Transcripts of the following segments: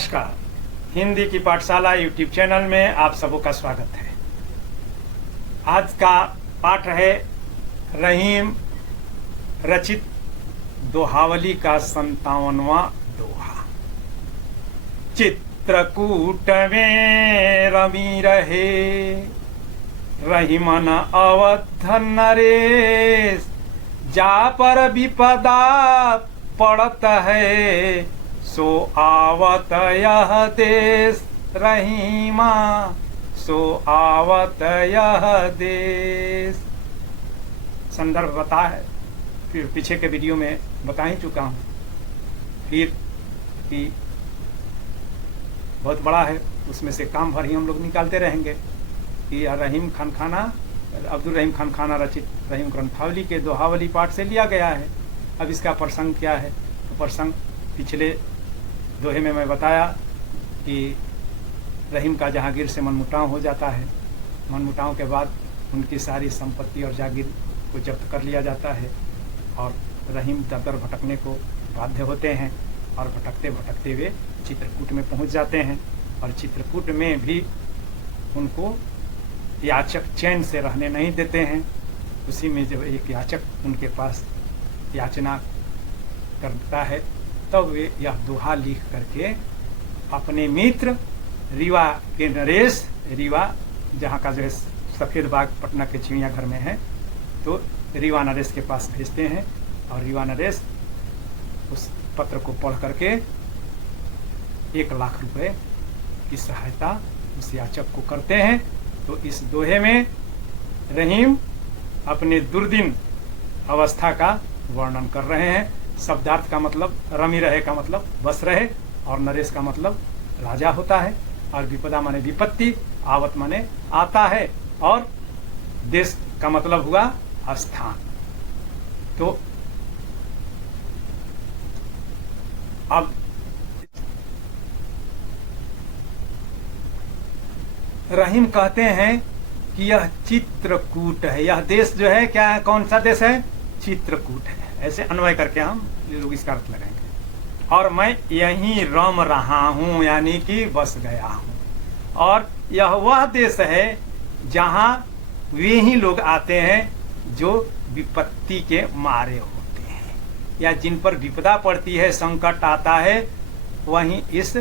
नमस्कार। हिंदी की पाठशाला यूट्यूब चैनल में आप सबों का स्वागत है। आज का पाठ है रहीम रचित दोहावली का 57वां दोहा। चित्रकूट में रमी रहे रहीमन अवध नरेश, जा पर विपदा पड़त है सो आवत यह देश। रहीमा सो आवत यह देश। संदर्भ बता है, फिर पीछे के वीडियो में बता ही चुका हूँ। फिर कि बहुत बड़ा है, उसमें से काम भर ही हम लोग निकालते रहेंगे कि रहीम खान खाना, अब्दुल रहीम खान खाना रचित रहीम ग्रंथावली के दोहावली पाठ से लिया गया है। अब इसका प्रसंग क्या है? तो प्रसंग पिछले दोहे में मैं बताया कि रहीम का जहांगीर से मनमुटाव हो जाता है। मनमुटाव के बाद उनकी सारी संपत्ति और जागीर को जब्त कर लिया जाता है और रहीम दर दर भटकने को बाध्य होते हैं और भटकते भटकते वे चित्रकूट में पहुंच जाते हैं। और चित्रकूट में भी उनको याचक चैन से रहने नहीं देते हैं। उसी में जब एक याचक उनके पास याचना करता है, तब वे यह दोहा लिख करके अपने मित्र रीवा के नरेश, रीवा जहाँ का जो है सफ़ेद बाग पटना के चिड़ियाघर में है, तो रीवा नरेश के पास भेजते हैं। और रीवा नरेश उस पत्र को पढ़ करके 1 लाख रुपए की सहायता उस याचक को करते हैं। तो इस दोहे में रहीम अपने दुर्दिन अवस्था का वर्णन कर रहे हैं। शब्दार्थ का मतलब रमी रहे का मतलब बस रहे, और नरेश का मतलब राजा होता है, और विपदा माने विपत्ति, आवत माने आता है, और देश का मतलब हुआ स्थान। तो अब रहीम कहते हैं कि यह चित्रकूट है। यह देश जो है क्या है, कौन सा देश है? चित्रकूट है। ऐसे अन्वय करके हम लोग इसका अर्थ लगाएंगे। और मैं यहीं रम रहा हूँ, यानी कि बस गया हूँ। और यह वह देश है जहाँ वे ही लोग आते हैं जो विपत्ति के मारे होते हैं, या जिन पर विपदा पड़ती है, संकट आता है, वहीं इस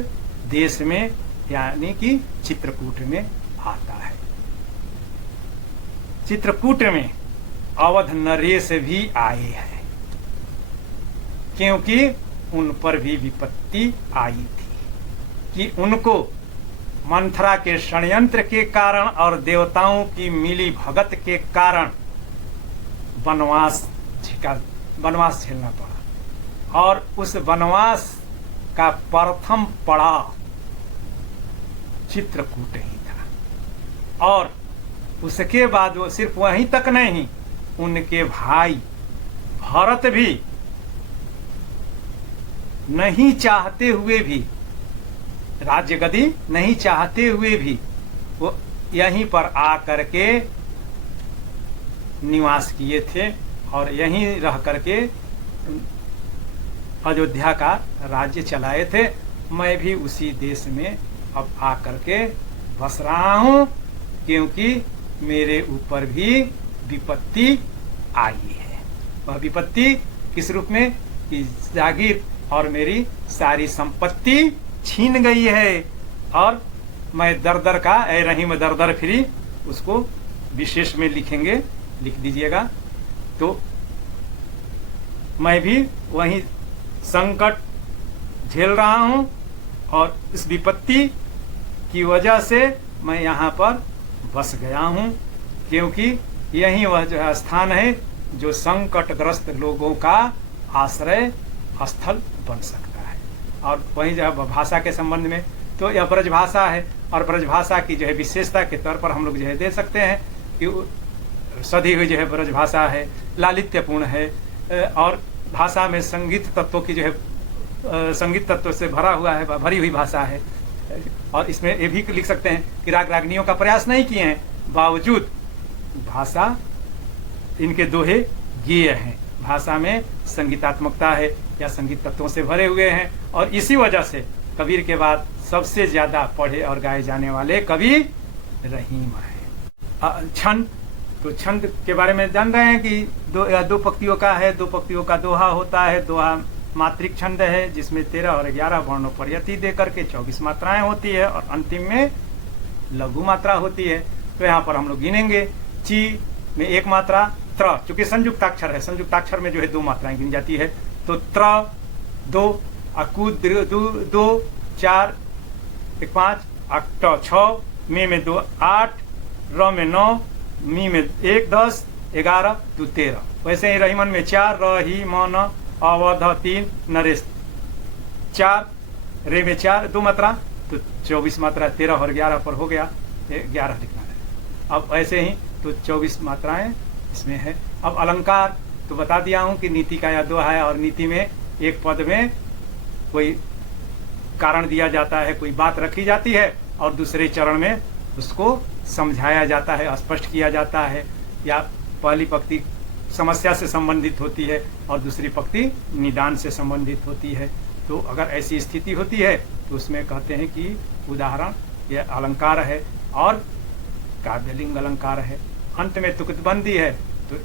देश में यानी कि चित्रकूट में आता है। चित्रकूट में अवध नरेश भी आए हैं, क्योंकि उन पर भी विपत्ति आई थी कि उनको मंथरा के षड्यंत्र के कारण और देवताओं की मिली भगत के कारण वनवास झेलना पड़ा। और उस वनवास का प्रथम पड़ाव चित्रकूट ही था। और उसके बाद वो सिर्फ वहीं तक नहीं, उनके भाई भरत भी नहीं चाहते हुए भी, राज्य गद्दी नहीं चाहते हुए भी, वो यहीं पर आकर के निवास किए थे और यहीं रह करके अयोध्या का राज्य चलाए थे। मैं भी उसी देश में अब आकर के बस रहा हूँ, क्योंकि मेरे ऊपर भी विपत्ति आई है। वह विपत्ति किस रूप में? कि जागीर और मेरी सारी संपत्ति छीन गई है। और मैं दर दर का ए रहीम दर दर फिरी, उसको विशेष में लिखेंगे, लिख दीजिएगा। तो मैं भी वही संकट झेल रहा हूँ और इस विपत्ति की वजह से मैं यहाँ पर बस गया हूँ, क्योंकि यही वह जो स्थान है जो संकटग्रस्त लोगों का आश्रय स्थल बन सकता है। और वहीं जो है भाषा के संबंध में, तो यह ब्रजभाषा है, और ब्रजभाषा की जो है विशेषता के तौर पर हम लोग जो है दे सकते हैं कि सधी हुई जो है ब्रजभाषा है, लालित्यपूर्ण है, और भाषा में संगीत तत्वों की जो है संगीत तत्व से भरा हुआ है, भरी हुई भाषा है। और इसमें ये भी लिख सकते हैं कि राग रागनियों का प्रयास नहीं किए हैं, बावजूद भाषा इनके दोहे गेय हैं। भाषा में संगीतात्मकता है या संगीत तत्वों से भरे हुए हैं, और इसी वजह से कबीर के बाद सबसे ज्यादा पढ़े और गाए जाने वाले कवि रहीम है। छंद, तो छंद के बारे में जान रहे हैं कि दो पंक्तियों का है, 2 पंक्तियों का दोहा होता है। दोहा मात्रिक छंद है जिसमें 13 और 11 वर्णों पर यति दे करके 24 मात्राएं होती है और अंतिम में लघु मात्रा होती है। तो यहाँ पर हम लोग गिनेंगे। ची में 1 मात्रा, त्र चूंकि संयुक्ताक्षर है, संयुक्ताक्षर में जो है 2 मात्राएं गिनी जाती है। तो त्र 2, अकु 2, 4 1 5, अक्ट 6, मे में 2 8, र में 9, मी में 1 10, 11 2 13। वैसे ही रहीमन में 4, र ही म न, अवध 3, नरेश 4, रे में 4 2 मात्रा, तो 24 मात्रा 13 और 11 पर हो गया, 11 लिखना है। अब ऐसे ही तो 24 मात्राएं इसमें है। अब अलंकार तो बता दिया हूं कि नीति का या दोहा है और नीति में एक पद में कोई कारण दिया जाता है, कोई बात रखी जाती है और दूसरे चरण में उसको समझाया जाता है, स्पष्ट किया जाता है। या पहली पंक्ति समस्या से संबंधित होती है और दूसरी पंक्ति निदान से संबंधित होती है। तो अगर ऐसी स्थिति होती है तो उसमें कहते हैं कि उदाहरण यह अलंकार है और काव्यलिंग अलंकार है। अंत में तुकबंदी है तो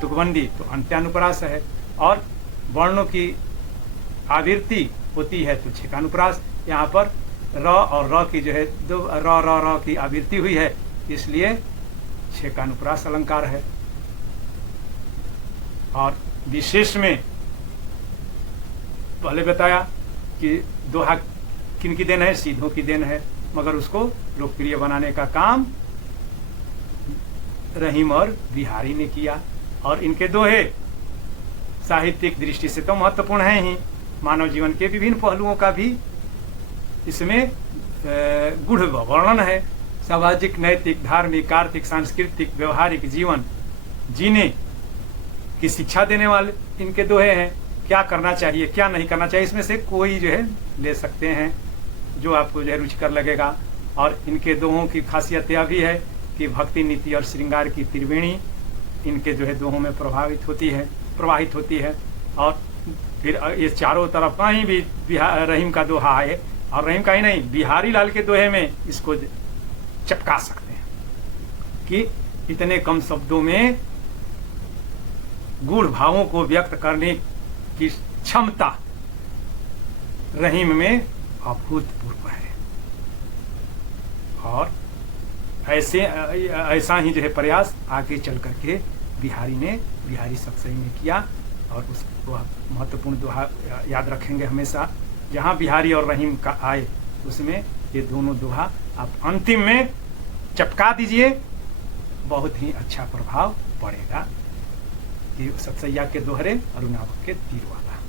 तुकबंदी तो अंत्यानुप्रास है और वर्णों की आवृत्ति होती है तो छेकानुप्रास। यहाँ पर र और र की जो है दो र की आवृत्ति हुई है इसलिए छेकानुप्रास अलंकार है। और विशेष में पहले बताया कि दोहा किनकी देन है, सीधों की देन है, मगर उसको लोकप्रिय बनाने का काम रहीम और बिहारी ने किया। और इनके दोहे साहित्यिक दृष्टि से तो महत्वपूर्ण है ही, मानव जीवन के विभिन्न पहलुओं का भी इसमें गूढ़ वर्णन है। सामाजिक, नैतिक, धार्मिक, आर्थिक, सांस्कृतिक, व्यवहारिक जीवन जीने की शिक्षा देने वाले इनके दोहे हैं। क्या करना चाहिए, क्या नहीं करना चाहिए, इसमें से कोई जो है ले सकते हैं जो आपको जो है रुचिकर लगेगा। और इनके दोहों की खासियत यह भी है कि भक्ति, नीति और श्रृंगार की त्रिवेणी इनके जो है दोहों में प्रवाहित होती है। और फिर ये चारों तरफ कहीं भी रहीम का दोहा आए, और रहीम का ही नहीं, बिहारी लाल के दोहे में इसको चपका सकते हैं कि इतने कम शब्दों में गूढ़ भावों को व्यक्त करने की क्षमता रहीम में अभूतपूर्व है। और ऐसा ही जो है प्रयास आगे चल करके बिहारी सतसई ने किया। और उसको महत्वपूर्ण दोहा याद रखेंगे हमेशा, जहाँ बिहारी और रहीम का आए उसमें ये दोनों दोहा आप अंतिम में चपका दीजिए, बहुत ही अच्छा प्रभाव पड़ेगा। कि सतसैया के दोहरे, अरुणावक के तीर वाला।